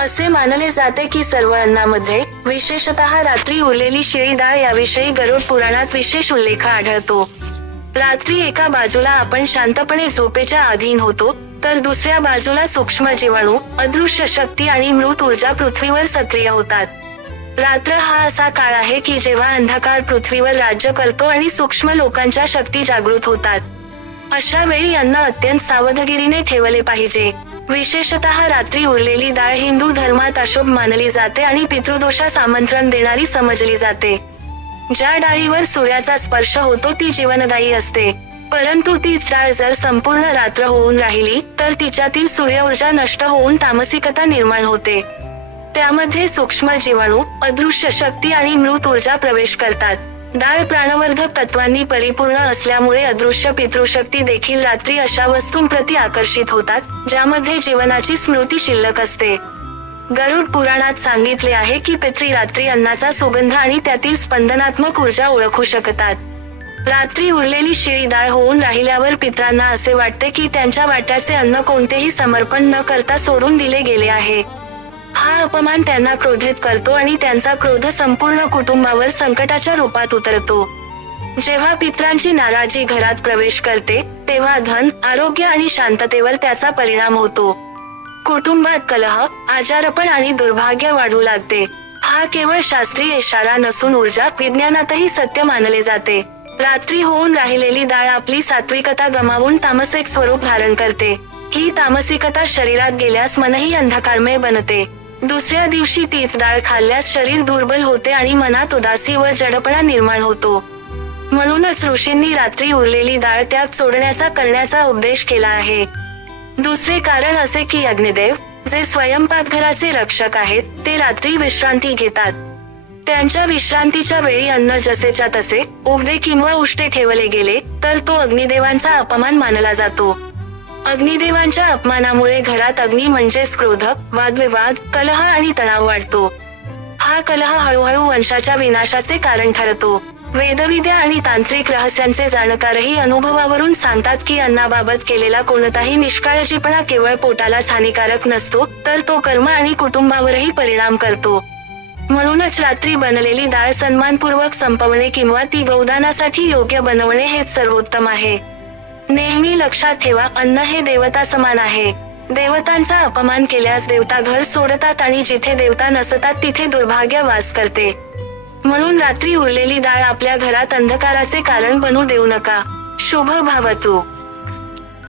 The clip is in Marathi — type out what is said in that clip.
असे मानले जाते की सर्व अन्नामध्ये विशेषतः रात्री उरलेली शिळी डाळ याविषयी गरुड पुराणात विशेष उल्लेख आढळतो. रात्री एका बाजूला आपण शांतपणे झोपेच्या अधीन होतो तर दुसऱ्या बाजूला सूक्ष्म जीवाणू अदृश्य शक्ती आणि मृत ऊर्जा पृथ्वीवर सक्रिय होतात. रात्र हा असा काळ आहे की जेव्हा अंधकार पृथ्वीवर राज्य करतो आणि सूक्ष्म लोकांच्या शक्ती जागृत होतात. अशा वेळी यांना अत्यंत सावधगिरीने ठेवले पाहिजे. विशेषतः रात्री उरलेली डाळ हिंदू धर्मात अशुभ मानली जाते आणि पितृदोषास आमंत्रण देणारी समजली जाते. ज्या डाळीवर सूर्याचा स्पर्श होतो ती जीवनदायी असते. परंतु तीच डाळ जर संपूर्ण रात्र होऊन राहिली तर तिच्यातील सूर्य ऊर्जा नष्ट होऊन तामसिकता निर्माण होते. त्यामध्ये सूक्ष्म जीवाणू अदृश्य शक्ती आणि मृत ऊर्जा प्रवेश करतात. डाळ प्राणवर्धक तत्वांनी परिपूर्ण असल्यामुळे अदृश्य पितृशक्ती देखील रात्री अशा वस्तूंप्रती आकर्षित होतात ज्यामध्ये जीवनाची स्मृती शिल्लक असते. गरुड पुराणात सांगितले आहे की पित्री रात्री अन्नाचा सुगंध आणि त्यातील स्पंदनात्मक ऊर्जा ओळखू शकतात. रात्री उरलेली शिळी डाळ होऊन राहिल्यावर पित्रांना असे वाटते की त्यांच्या वाट्याचे अन्न कोणतेही समर्पण न करता सोडून दिले गेले आहे. हा अपमान त्यांना क्रोधित करतो आणि त्यांचा क्रोध संपूर्ण कुटुंबावर संकटाच्या रूपात उतरतो. जेव्हा पित्रांची नाराजी घरात प्रवेश करते तेव्हा धन आरोग्य आणि शांततेवर त्याचा परिणाम होतो. कुटुंबात कलह आजारपण आणि दुर्भाग्य वाढू लागते. हा केवळ शास्त्रीय इशारा नसून ऊर्जा विज्ञानातही सत्य मानले जाते. रात्री होऊन राहिलेली डाळ आपली सात्विकता गमावून तामसिक स्वरूप धारण करते. ही तामसिकता शरीरात गेल्यास मनही अंधकारमय बनते. दुसऱ्या दिवशी तीच डाळ खाल्ल्यास शरीर दुर्बल होते आणि मनात उदासी व जडपणा निर्माण होतो. म्हणूनच ऋषींनी रात्री उरलेली डाळ त्याग सोडण्याचा करण्याचा उपदेश केला आहे. दुसरे कारण असे की अग्निदेव जे स्वयंपाकघराचे रक्षक आहेत ते रात्री विश्रांती घेतात. त्यांच्या विश्रांतीच्या वेळी अन्न जसेच्या तसे उघडे किंवा उष्टे ठेवले गेले तर तो अग्निदेवांचा अपमान मानला जातो. अग्निदेवांच्या अपमानामुळे घरात अग्नी म्हणजेच क्रोधक वादविवाद कलह आणि तणाव वाढतो. हा कलह हळूहळू वंशाच्या विनाशाचे कारण ठरतो. वेदविद्या आणि तांत्रिक रहस्यांचे जाणकारही अनुभवावरून सांगतात की अन्नाबाबत केलेला कोणताही निष्काळजीपणा केवळ पोटालाच हानिकारक नसतो तर तो कर्म आणि कुटुंबावरही परिणाम करतो. म्हणूनच रात्री बनलेली डाळ सन्मानपूर्वक संपवणे किंवा ती गौदानासाठी योग्य बनवणे हेच सर्वोत्तम आहे. नेहमी लक्षात ठेवा अन्न हे देवता समान आहे. देवतांचा अपमान केल्यास देवता घर सोडतात आणि जिथे देवता नसतात तिथे दुर्भाग्य वास करते. म्हणून रात्री उरलेली डाळ आपल्या घरात अंधकाराचे कारण बनू देऊ नका. शुभ भावतू.